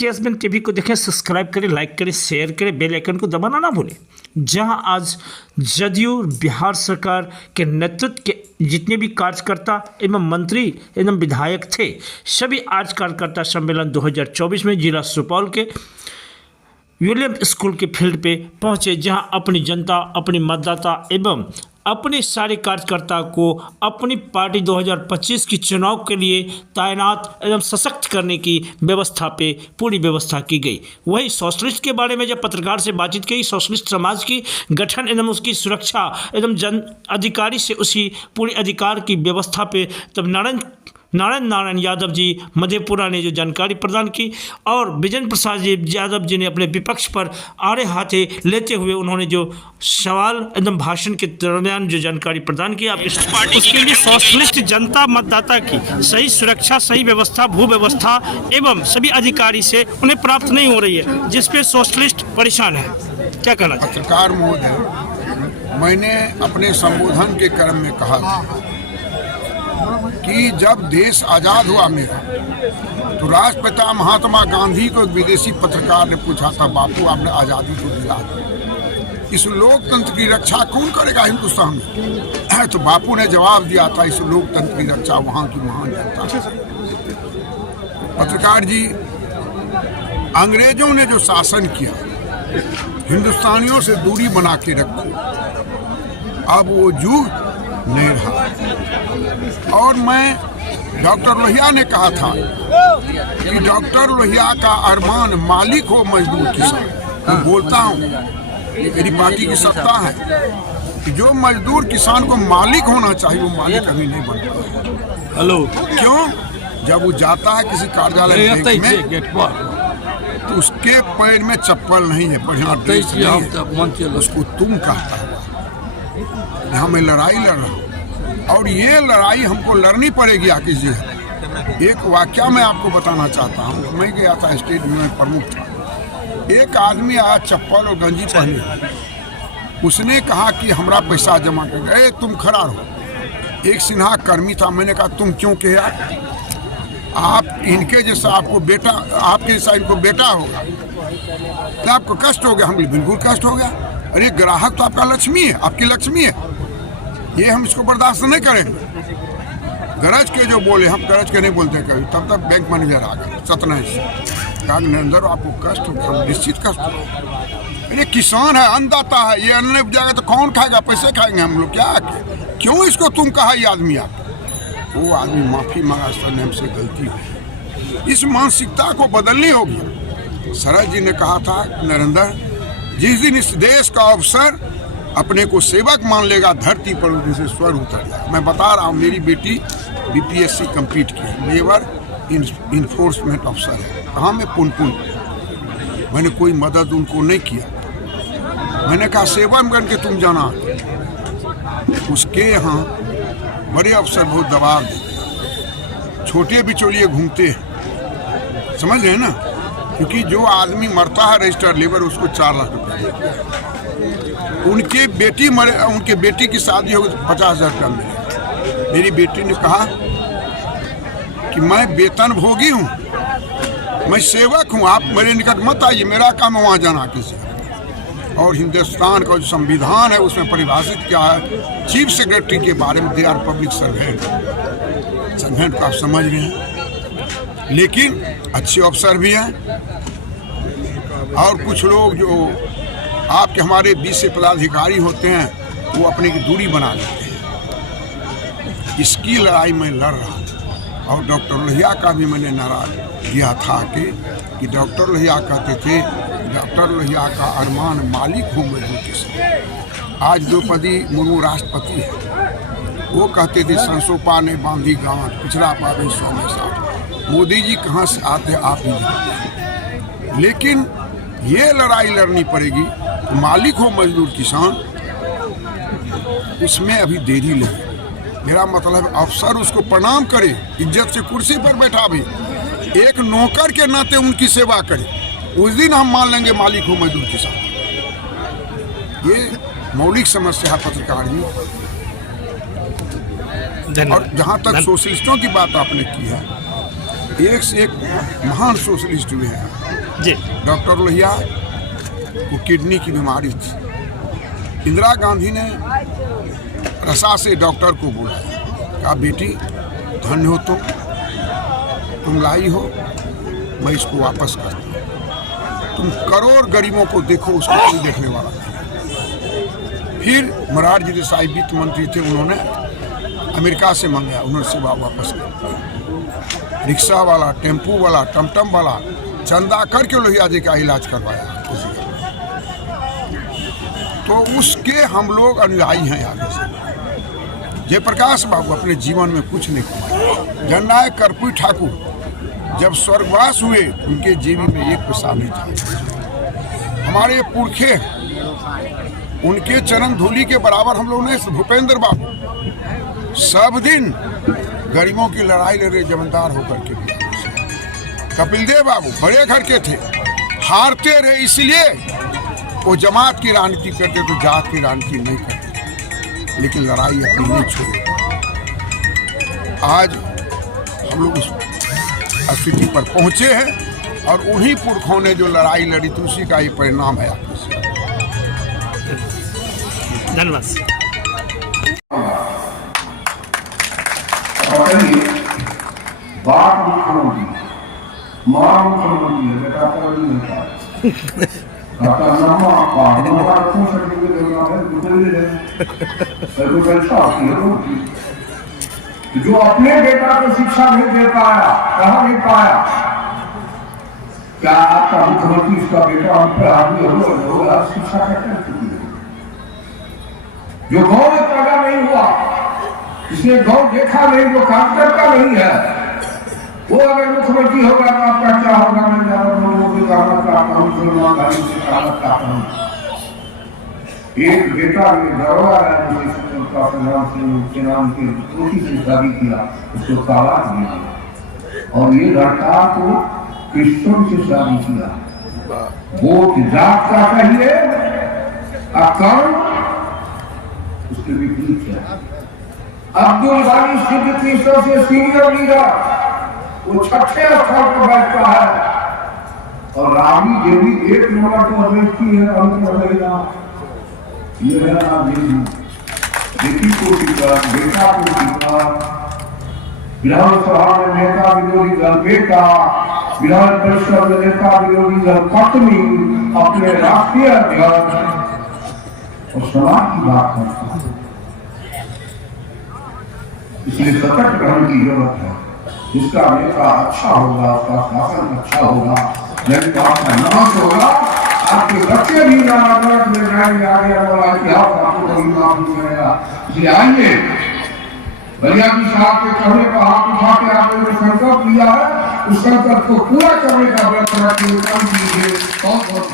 टीएसबीएन TV को देखें, subscribe करें, लाइक करें, शेयर करें, बेल आइकन को दबाना ना भूलें। जहां आज जदयू बिहार सरकार के नेतृत्व के जितने भी कार्यकर्ता एवं मंत्री एवं विधायक थे, सभी आज कार्यकर्ता सम्मेलन 2024 में जिला सुपौल के विलियम स्कूल के फील्ड पे पहुंचे, जहां अपनी जनता, अपनी मतदाता एवं अपने सारे कार्यकर्ता को अपनी पार्टी 2025 की चुनाव के लिए तैनात एवं सशक्त करने की व्यवस्था पे पूरी व्यवस्था की गई। वही सोशलिस्ट के बारे में जब पत्रकार से बातचीत की, सोशलिस्ट समाज की गठन एवं उसकी सुरक्षा एवं जन अधिकारी से उसी पूरी अधिकार की व्यवस्था पे तब नारायण यादव जी मधेपुरा ने जो जानकारी प्रदान की और विजेंद्र प्रसाद जी यादव जी ने अपने विपक्ष पर आड़े हाथे लेते हुए उन्होंने जो सवाल एवं भाषण के दरमियान जो जानकारी प्रदान की, आप उसके लिए सोशलिस्ट जनता मतदाता की सही सुरक्षा, सही व्यवस्था, भू व्यवस्था एवं सभी अधिकारी से उन्हें प्राप्त नहीं हो रही है, जिसपे सोशलिस्ट परेशान है। क्या कहना चाहिए? पत्रकार महोदय, मैंने अपने संबोधन के क्रम में कहा था कि जब देश आज़ाद हुआ मेरा, तो राष्ट्रपिता महात्मा गांधी को एक विदेशी पत्रकार ने पूछा था, बापू आपने आज़ादी को दिया, इस लोकतंत्र की रक्षा कौन करेगा हिंदुस्तान में? तो बापू ने जवाब दिया था, इस लोकतंत्र की रक्षा वहाँ की महान जनता। पत्रकार जी, अंग्रेजों ने जो शासन किया, हिंदुस्तानियों से दूरी बना के रखी, अब वो युग नहीं रहा। और मैं डॉक्टर लोहिया ने कहा था कि डॉक्टर लोहिया का अरमान मालिक हो मजदूर किसान। मैं बोलता हूँ, मेरी पार्टी की सत्ता है कि जो मजदूर किसान को मालिक होना चाहिए, वो मालिक कभी नहीं बनता। हेलो, क्यों? जब वो जाता है किसी कार्यालय में तो उसके पैर में चप्पल नहीं है, बढ़िया ड्रेस नहीं है, उसको तुम कहता है। यहाँ मैं लड़ाई लड़ रहा हूँ और ये लड़ाई हमको लड़नी पड़ेगी आके जी। एक वाक्य मैं आपको बताना चाहता हूँ। मैं गया था, स्टेट यूनियन प्रमुख था, एक आदमी आया चप्पल और गंजी पहने, उसने कहा कि हमरा पैसा जमा कर गए, तुम खड़ा रहो। एक सिन्हा कर्मी था, मैंने कहा तुम क्यों कहे, आप इनके जैसा आपको बेटा, आपके जैसा इनको बेटा होगा तो आपको कष्ट हो गया। हम बिल्कुल कष्ट हो गया। अरे ग्राहक तो आपका लक्ष्मी है, आपकी लक्ष्मी है, ये हम इसको बर्दाश्त नहीं करेंगे। गरज के जो बोले, हम गरज के नहीं बोलते कभी। तब तक बैंक मैनेजर आ गया सतना से, कहा नरेंद्र आपको कष्ट हो, निश्चित कष्ट हो। अरे किसान है, अन्नदाता है, ये अन्न नहीं उपजाएगा तो कौन खाएगा, पैसे खाएंगे हम लोग क्या? क्यों इसको तुम कहा ये आदमी? आप वो आदमी माफी मांगा, सर ने हमसे गलती हुई। इस मानसिकता को बदलनी होगी। शरद जी ने कहा था, नरेंद्र जिस दिन इस देश का अफसर अपने को सेवक मान लेगा, धरती पर उस दिन से स्वर उतर जाए। मैं बता रहा हूँ, मेरी बेटी बीपीएससी कंप्लीट की है, लेबर इन्फोर्समेंट अफसर है। कहाँ में पुनपुन, मैंने कोई मदद उनको नहीं किया। मैंने कहा सेवक बन के तुम जाना। उसके यहाँ बड़े अफसर बहुत दबाव देते, छोटे बिचौलिए घूमते हैं, समझ रहे हैं ना? क्योंकि जो आदमी मरता है रजिस्टर्ड लेबर, उसको 4 लाख रुपये। उनके बेटी की शादी होगी तो 50,000 रुपया मिले। मेरी बेटी ने कहा कि मैं वेतन भोगी हूँ, मैं सेवक हूँ, आप मेरे निकट मत आइए, मेरा काम है वहाँ जाना किसी। और हिंदुस्तान का जो संविधान है उसमें परिभाषित क्या है, चीफ सेक्रेटरी के बारे में, they are public servant. Servant को आप समझ रहे हैं, लेकिन अच्छे अफसर भी हैं और कुछ लोग जो आपके हमारे बीच से पदाधिकारी होते हैं, वो अपने की दूरी बना लेते हैं। इसकी लड़ाई मैं लड़ रहा हूँ। और डॉक्टर लोहिया का भी मैंने नारा दिया था कि डॉक्टर लोहिया कहते थे, डॉक्टर लोहिया का अरमान मालिक हो मजदूर किसान। आज द्रौपदी मुर्मू राष्ट्रपति है, वो कहते थे संसोपा ने बांधी गांठ, पिछड़ा पावे 100 में 60। मोदी जी कहाँ से आते आप ही जानते हैं। लेकिन ये लड़ाई लड़नी पड़ेगी, तो मालिक हो मजदूर किसान, उसमें अभी देरी लगे। मेरा मतलब अफसर उसको प्रणाम करे, इज्जत से कुर्सी पर बैठा भी, एक नौकर के नाते उनकी सेवा करे, उस दिन हम मान लेंगे मालिक हो मजदूर किसान। ये मौलिक समस्या है पत्रकार जी। और जहाँ तक सोशलिस्टों की बात आपने की है, एक से एक महान सोशलिस्ट हुए हैं। जी डॉक्टर लोहिया को किडनी की बीमारी थी। इंदिरा गांधी ने रसा से डॉक्टर को बुलाया, कहा बेटी धन्य हो तुम लाई हो, मैं इसको वापस करता हूँ। तुम करोड़ गरीबों को देखो, उसको कोई देखने वाला नहीं। फिर मोरारजी देसाई वित्त मंत्री थे, उन्होंने अमेरिका से मंगाया, उन्होंने सेवा वापस कर। रिक्शा वाला, टेम्पू वाला, टमटम वाला चंदा करके लोहिया जी का इलाज करवाया। तो उसके हम लोग अनुयायी हैं। आगे से जयप्रकाश बाबू अपने जीवन में कुछ नहीं कमाए। जननायक कर्पूरी ठाकुर जब स्वर्गवास हुए, उनके जेबी में एक पैसा नहीं था। हमारे पुरखे, उनके चरण धूलि के बराबर हम लोग ने भूपेंद्र बाबू सब दिन गरीबों की लड़ाई लड़े जमींदार होकर के। कपिल देव बाबू बड़े घर के थे, हारते रहे, इसलिए वो जमात की राजनीति करते तो जात की राजनीति नहीं करते, लेकिन लड़ाई अपनी नहीं छोड़ी। आज हम लोग उस स्थिति पर पहुंचे हैं और उन्हीं पुरखों ने जो लड़ाई लड़ी थी उसी का ही परिणाम है। धन्यवाद। बाप मुख्यमंत्री, माँ मुख्यमंत्री है, बेटा पर नहीं मिलता। जो अपने बेटा को शिक्षा नहीं दे पाया, कहा नहीं पाया, क्या आपका मुख्यमंत्री उसका बेटा उन पर आदमी होगा शिक्षा कैसे? जो गांव में पैदा नहीं हुआ, इसने गांव देखा नहीं, जो काम करता नहीं है, वो अगर मुख्यमंत्री होगा तो आपका क्या होगा? मैं ज्यादा लोगों की कामत चाहता हूँ, मुसलमान भाई की कामत चाहता हूँ। एक बेटा मेरे दरोगा है, मुझे स्वतंत्रता संग्राम से नाम के छोटी से शादी किया, उसको तालाक दिया, और ये लड़का को क्रिश्चियन से शादी किया। वोट जात का चाहिए, अकाउंट उसके विपरीत है। अब्दुल गानी सिद्दीकी सबसे सीनियर लीडर, वो छठे स्थान पर बैठता है, और रामी देवी एक नंबर तो अमेरिकी है, ये है बेटी को टीका, बेटा को टीका, विधानसभा में नेता विरोधी दल बेटा, विधान परिषद में नेता विरोधी दल पत्नी, अपने राष्ट्रीय अध्यक्ष और समाज की बात करता है। इसलिए सतर्क रहने की जरूरत है। जिसका नेता अच्छा होगा, उसका शासन अच्छा होगा, जब आपका नाश होगा, आपके बच्चे भी नागरिक में जाएंगे, आगे वाला इतिहास आपको कोई माफ नहीं करेगा। इसलिए आइए, बलिया जी साहब के कहने पर हाथ उठा के आपने जो संकल्प लिया है, उस संकल्प को पूरा करने का प्रयत्न कीजिए। बहुत बहुत